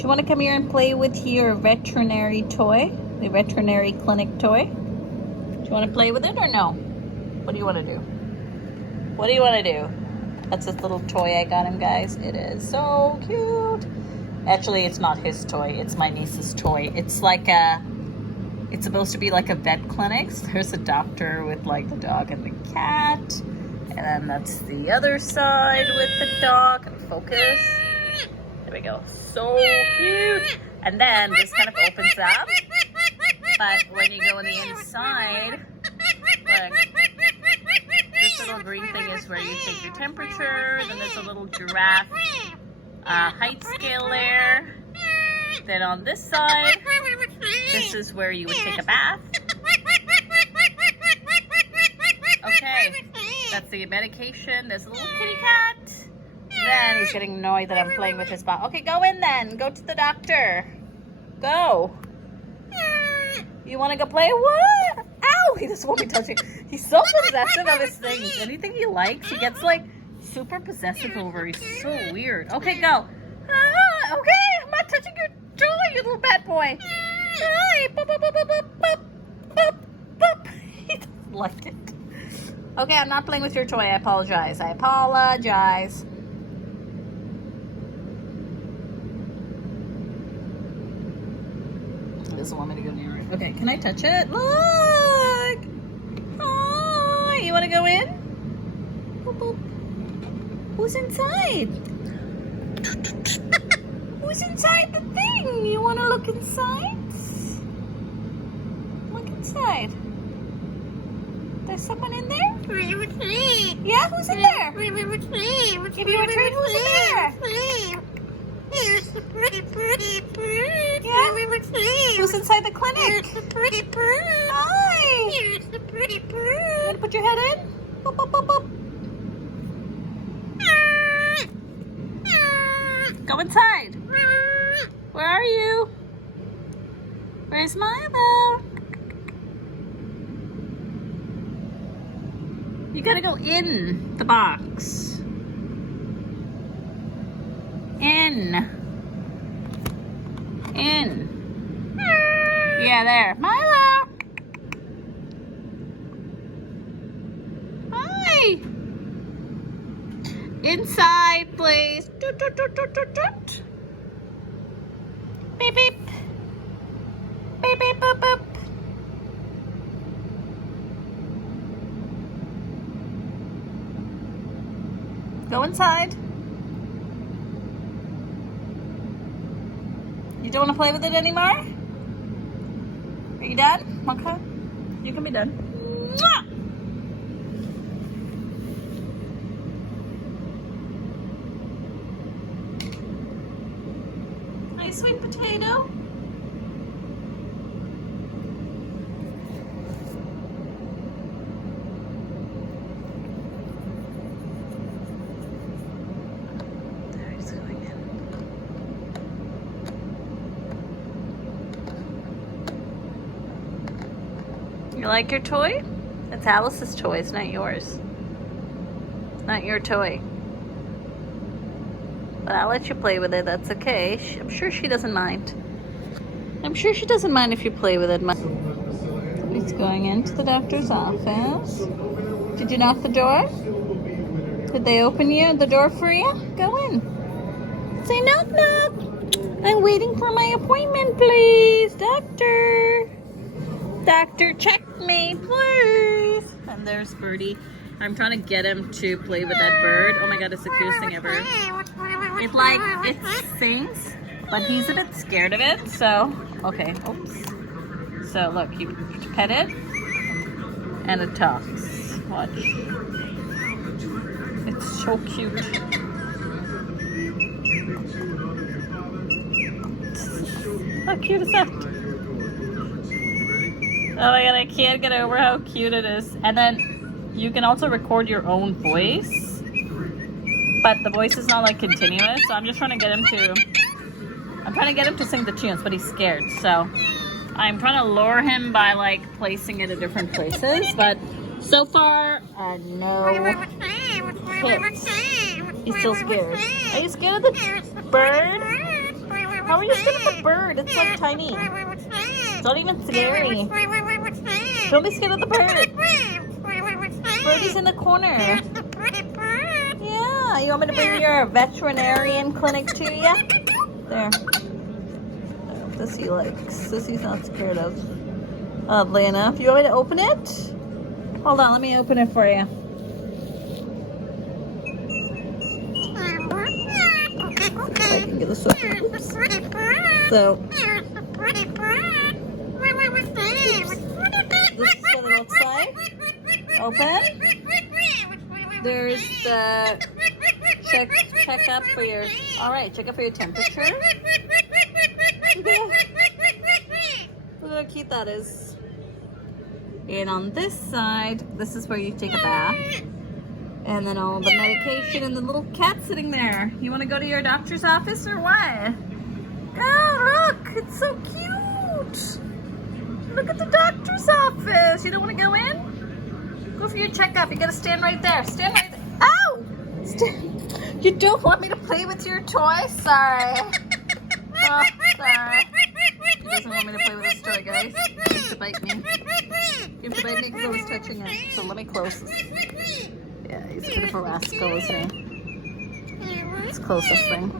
Do you want to come here and play with your veterinary toy? The veterinary clinic toy? Do you want to play with it or no? What do you want to do? What do you want to do? That's this little toy I got him, guys. It is so cute. Actually, it's not his toy. It's my niece's toy. It's like it's supposed to be like a vet clinic. So there's a doctor with like the dog and the cat. And then that's the other side with the dog. And focus. There we go. So cute. And then this kind of opens up. But when you go on the inside, look. This little green thing is where you take your temperature. Then there's a little giraffe height scale there. Then on this side, this is where you would take a bath. Okay, that's the medication. There's a little kitty cat. Then he's getting annoyed that I'm playing with his ball. Okay, go in then. Go to the doctor. Go. You want to go play? What? Ow! He doesn't want me touching. He's so possessive of his things. Anything he likes, he gets like super possessive over. He's so weird. Okay, go. Okay, I'm not touching your toy, you little bad boy. Hi. Boop, boop, boop, boop, boop, boop, boop. He doesn't like it. Okay, I'm not playing with your toy. I apologize. I apologize. He doesn't want me to go near it. Okay, can I touch it? Look! Hi! You want to go in? Boop, boop. Who's inside? Who's inside the thing? You want to look inside? Look inside. There's someone in there? Yeah, who's in there? If you retrieve, who's in there? Yeah? Who's inside the clinic? Hi! You want to put your head in? Boop, boop, boop, boop. Go inside. Where are you? Where's Milo? You gotta go in the box. In. Yeah, there. Milo! Hi! Inside, please. Doot, doot, doot, doot, doot, doot. Beep, beep. Beep, beep, boop, boop. Go inside. You don't want to play with it anymore? Are you done? Okay. You can be done. Mwah! Nice sweet potato. There he's going in. You like your toy? It's Alice's toy, it's not yours. It's not your toy. But I'll let you play with it, that's okay. I'm sure she doesn't mind. I'm sure she doesn't mind if you play with it. He's going into the doctor's office. Did you knock the door? Did they open the door for you? Go in. Say knock knock. I'm waiting for my appointment, please. Doctor. Doctor, check me, please. And there's Birdie. I'm trying to get him to play with that bird. Oh my god, it's the cutest thing ever. It sings, but he's a bit scared of it, so, okay, oops. So look, you pet it, and it talks. Watch. It's so cute. How cute is that? Oh my god, I can't get over how cute it is. And then you can also record your own voice, but the voice is not like continuous, so I'm just trying to get him to sing the tunes, but he's scared, so I'm trying to lure him by like placing it at different places, but so far, no hits. He's still scared. Are you scared of the bird? How are you scared of the bird? It's like tiny. It's not even scary. Don't be scared of the bird. Birdie's in the corner. Yeah, you want me to bring your veterinarian clinic to you? There. Sissy likes. Sissy's not scared of. Oddly enough. You want me to open it? Hold on, let me open it for you. I can get this open. Oops. So, this is what it looks like. Open. There's the check up for your. All right, check up for your temperature. Look how cute that is. And on this side, this is where you take a bath. And then all the medication and the little cat sitting there. You want to go to your doctor's office or what? Oh, look, it's so cute. Look at the doctor's office. You don't want to go in? Go for your checkup. You got to stand right there. Stand right there. Ow! You don't want me to play with your toy? Sorry. Oh, sorry. He doesn't want me to play with his toy, guys. He has to bite me. You have to bite me because I was touching it. So let me close this. Yeah, he's a bit of a rascal, isn't he? Let's close this thing.